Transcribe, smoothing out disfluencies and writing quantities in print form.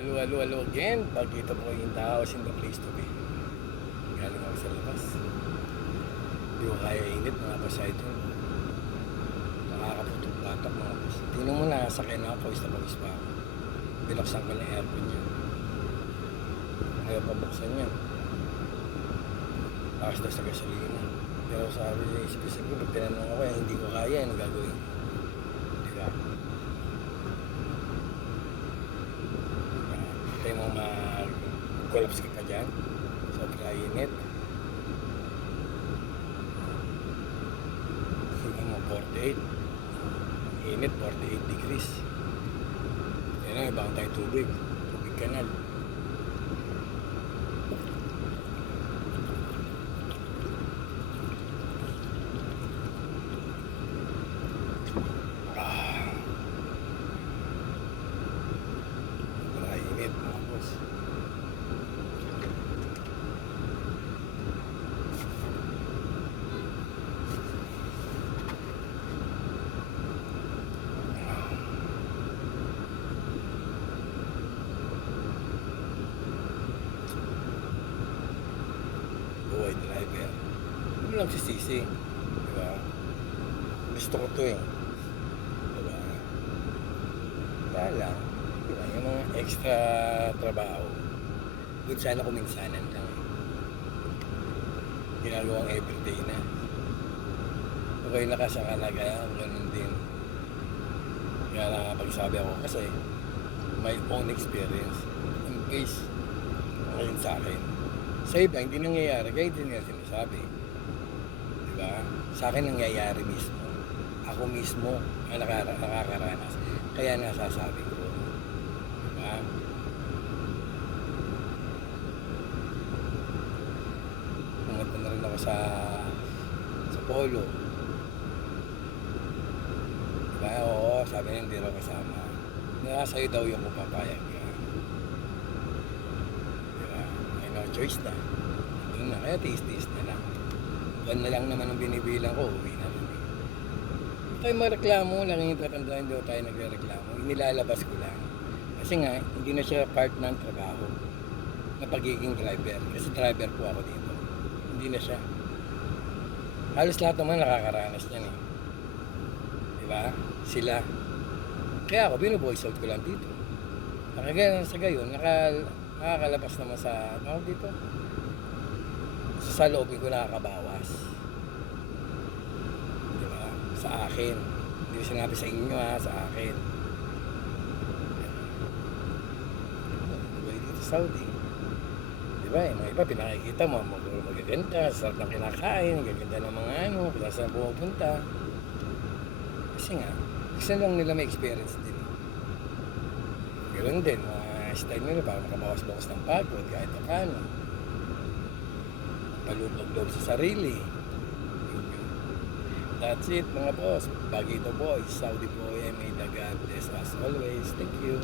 Hello again. Pagkita po yung tao in the place to be. Galing ako sa labas. Hindi ko kaya init mga pasyadon. Nakakaputok-patok mga boss. Tingnan mo na, sakay na ako, pawis pa ako. Binuksan ko na yung aircon niya. Ayaw pa buksan niya. Takas na sa gasolina. Pero sabi niya, isip-isip ko, pag tinanong ako, hindi ko kaya, ano gagawin? Diba? Tayo mo mag-collapse ka pa dyan. Sobra init. Tingnan mo, 48. Init, 48 degrees. Yan lang, ibang tayo tubig. Tubig kanal. Init mga boss. Buhay driver. Hindi lang sisisi. Diba? Gusto ko to eh. Diba? Kaya lang, diba, yung mga extra trabaho, good sana kung minsanan lang. Ginagawang everyday na. Okay na ka sa kalagayan, ganun din. Kaya nakapagsabi ako kasi my own experience. In case, ngayon sa akin. Sa iba, hindi nangyayari, kaya hindi nila sinasabi. Diba? Sa akin nangyayari mismo. Ako mismo ang nakakaranas. Kaya nasasabi ko. Diba? Pumunta na rin ako sa polo. Diba? Oo, sabi niya hindi raw kasama. Sa'yo daw yung papayag ka. Diba? May no choice na. Doon na, kaya tiis-tiis na lang. Buwan na lang naman ang binibilang ko, uwi na rin. Hindi tayo magreklamo, lang yung tatandaan, hindi tayo nagre-reklamo. Inilalabas ko lang. Kasi nga, hindi na siya part ng trabaho na pagiging driver. Kasi driver po ako dito. Hindi na siya. Halos lahat naman nakakaranas niyan eh. Diba? Sila. Kaya ako, binu-voice out ko lang dito. Nakagaya sa gayon, nakakalabas naman sa, tawag dito, sa loobin ko nakakabawas. Diba? Sa akin. Hindi ko sinabi sa inyo ha, sa akin. Diba dito sa Saudi? Diba? Yung mga iba, pinakikita mo, magaganda, sarap ng kinakain, gaganda ng mga ano, kung saan pumupunta. Kasi nga, gusto lang nila may experience din. Ganoon din, mga style nila para makabawas-bawas ng pagod, kahit pa paano. Palubag-loob sa sarili. That's it mga boss. Bagito boys, Saudi boy, may the God bless as always. Thank you.